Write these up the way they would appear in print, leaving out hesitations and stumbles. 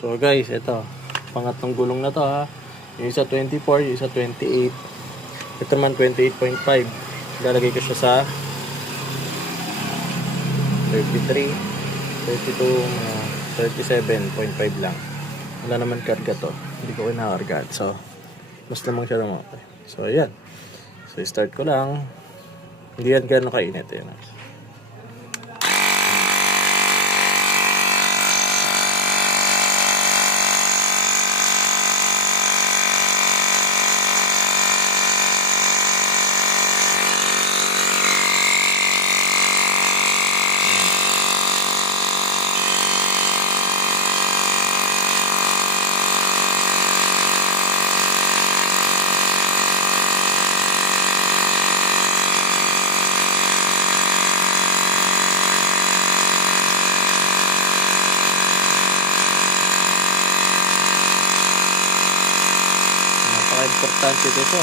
So guys, ito. Pangatlong gulong na to ha. Yung isa 24, yung isa 28. Ito man 28.5. Lalagay ko siya sa 33, 32, 37.5 lang. Wala naman karga to. Hindi ko kinakarga. So, mas lamang siya naman. So, ayan. So, start ko lang. Hindi yan gano'ng kainit. Ayan. Importante dito.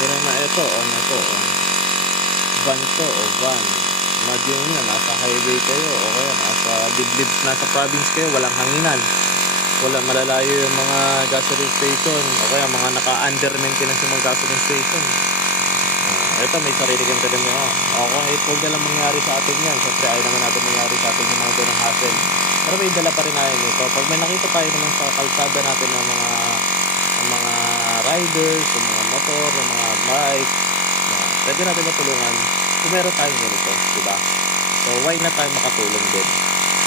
Meron na ito, van to o van. Imagine nyo, nasa highway kayo o kaya nasa dibdib, nasa province kayo, walang hanginan. Wala, malalayo yung mga gasoline station o kaya mga naka-under maintenance yung mga gasoline station. Ito may sarili kang talim nyo. Okay, huwag na lang mangyari sa atin yan. Siyempre ayaw naman natin mangyari sa atin yung mga ganong hassle. Pero may dala pa rin natin ito. Pag may nakita tayo naman sa kalsada natin ng mga riders, yung mga motor, yung mga bike, pwede natin matulungan kung meron tayong ganito, diba? So why na tayo makatulong din?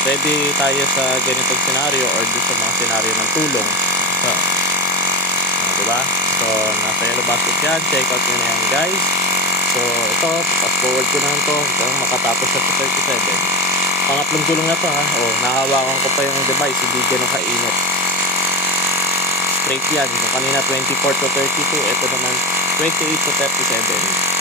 Pwede tayo sa ganitong scenario or doon sa mga scenario ng tulong. So, diba? So nasa yellow basket yan, check out nyo na yan guys. So ito, fast forward ko na ito hanggang makatapos sa 37. Pangatlong gulong na to ha. Nahawakan ko pa yung device, hindi ganun kainit. Straight yan. Yung kanina 24 to 32, ito naman 28 to 37.